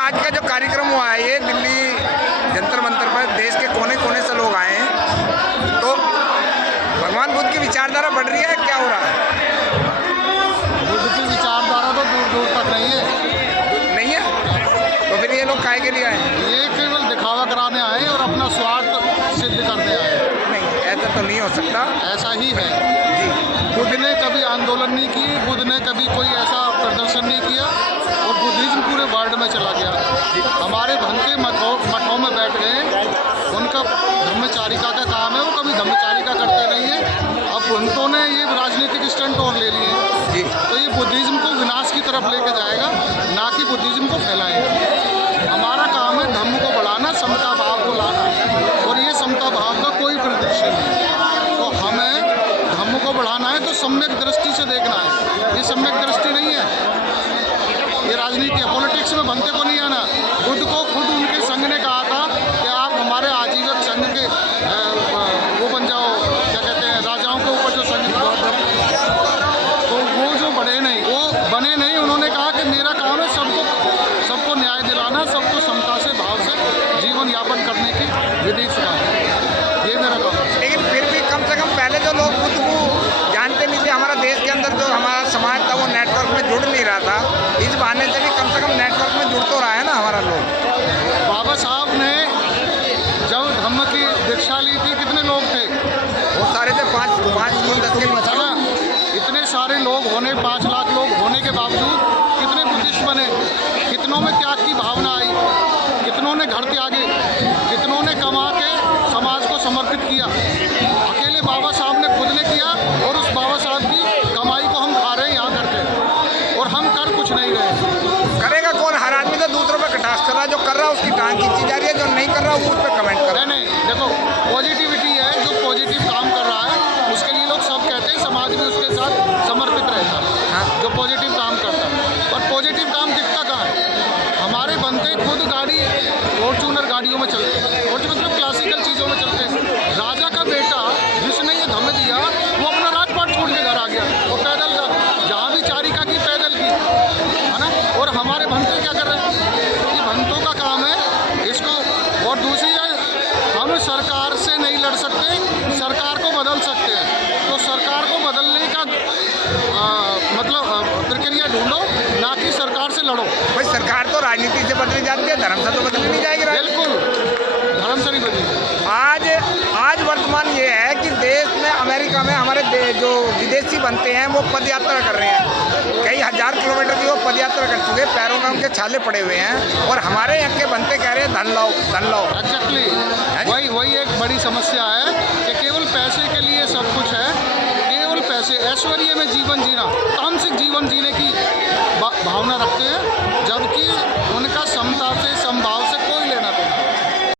आज का जो कार्यक्रम हुआ है ये दिल्ली जंतर मंतर पर देश के कोने कोने से लोग आए हैं, तो भगवान बुद्ध की विचारधारा बढ़ रही है, क्या हो रहा है? बुद्ध की विचारधारा तो दूर दूर तक नहीं है, तो फिर ये लोग काहे के लिए आए? ये केवल दिखावा कराने आए और अपना स्वार्थ सिद्ध करने आए। नहीं, ऐसा तो नहीं हो सकता। ऐसा ही है जी, बुद्ध ने कभी आंदोलन नहीं किए, बुद्ध ने कभी कोई ऐसा प्रदर्शन नहीं किया और बुद्धिज्म पूरे वर्ल्ड में चला गया। हमारे भंते मठों में बैठ गए, उनका धम्मचारिका का काम है, वो कभी धम्मचारिका करते नहीं है। अब भंतों ने ये राजनीतिक स्टंट और ले लिए जी। तो ये बुद्धिज्म को विनाश की तरफ लेके जाएगा, ना कि बुद्धिज्म को फैलाएगा। हमारा काम है धम्म को बढ़ाना, समता भाव को लाना, और ये समता भाव का कोई परिदृश्य नहीं। तो हमें धम्म को बढ़ाना है तो सम्यक दृष्टि से देखना है, ये सम्यक दृष्टि नहीं है, ये राजनीति है। पॉलिटिक्स में बनते को नहीं आना। बुद्ध को खुद उनके संघ ने कहा था कि आप हमारे आजीवन संघ के वो बन जाओ, क्या कहते हैं, राजाओं के ऊपर जो संघ था, तो वो जो बने नहीं, उन्होंने कहा कि मेरा काम है सबको न्याय दिलाना, सबको समता से भाव से जीवन यापन करने की विधि सिखाना, ये मेरा काम है। लेकिन फिर भी कम से कम पहले जो लोग बुद्ध को जानते नहीं थे, हमारा देश के अंदर जो हमारा समाज था वो नेटवर्क में जुड़ नहीं रहा था, इस बहाने से भी कम से कम नेटवर्क में जुड़ तो रहा है ना हमारा लोग। बाबा साहब ने जब धम्म की दीक्षा ली थी, कितने लोग थे? वो सारे थे 5-10 के है ना? इतने सारे लोग होने, 5 लाख लोग होने के बावजूद कितने बुद्धिस्ट बने? कितनों में त्याग की भावना आई? कितनों ने घर त्यागे? कितनों ने कमा के समाज को समर्पित किया? अकेले बाबा साहब ने खुद ने किया, और उस बाबा साहब की कमाई को हम खा रहे हैं यहाँ करके, और हम कर कुछ नहीं रहे। करेगा कौन? हर आदमी तो दूसरों पे कटाक्ष कर रहा है, जो कर रहा है उसकी टांग खींची जा रही है, जो नहीं कर रहा वो उस पर कमेंट कर रहा है। नहीं, देखो, पॉजिटिविटी है, जो पॉजिटिव काम कर रहा है उसके लिए लोग सब कहते हैं, समाज भी उसके साथ समर्पित रहता है, जो पॉजिटिव काम करता है। और पॉजिटिव काम दिखता कहाँ है? हमारे बनते खुद गाड़ी फॉर्च्यूनर गाड़ियों में चलते हैं, और जो मतलब क्लासिकल चीज़ों में चलते हैं। राजा का बेटा जिसने ये धम्म दिया, वो अपना राजपाट छोड़ के घर आ गया, और पैदल जहाँ भी चारिका की पैदल की, है ना? और हमारे भंते क्या कर रहे हैं? ये भंतों का काम है इसको। और दूसरी है, हम सरकार से नहीं लड़ सकते, सरकार को बदल सकते हैं। तो सरकार को बदलने का प्रक्रिया ढूंढो, ना कि सरकार से लड़ो। भाई सरकार तो राजनीति से बदली जाती है, धर्म से तो बदली नहीं जाएगी। बिल्कुल, धर्म से नहीं बदली। आज वर्तमान ये है कि देश में, अमेरिका में हमारे जो विदेशी बनते हैं वो पद यात्रा कर रहे हैं, कई हजार किलोमीटर की वो पद यात्रा कर चुके हैं, पैरों में उनके छाले पड़े हुए हैं, और हमारे यहाँ के बनते कह रहे हैं धन लाओ धन लाओ। एग्जैक्टली, वही एक बड़ी समस्या है कि केवल पैसे के लिए सब कुछ है, केवल पैसे, ऐश्वर्य में जीवन जीना, तामसिक जीवन जीने की भावना रखते हैं, जबकि उनका समता से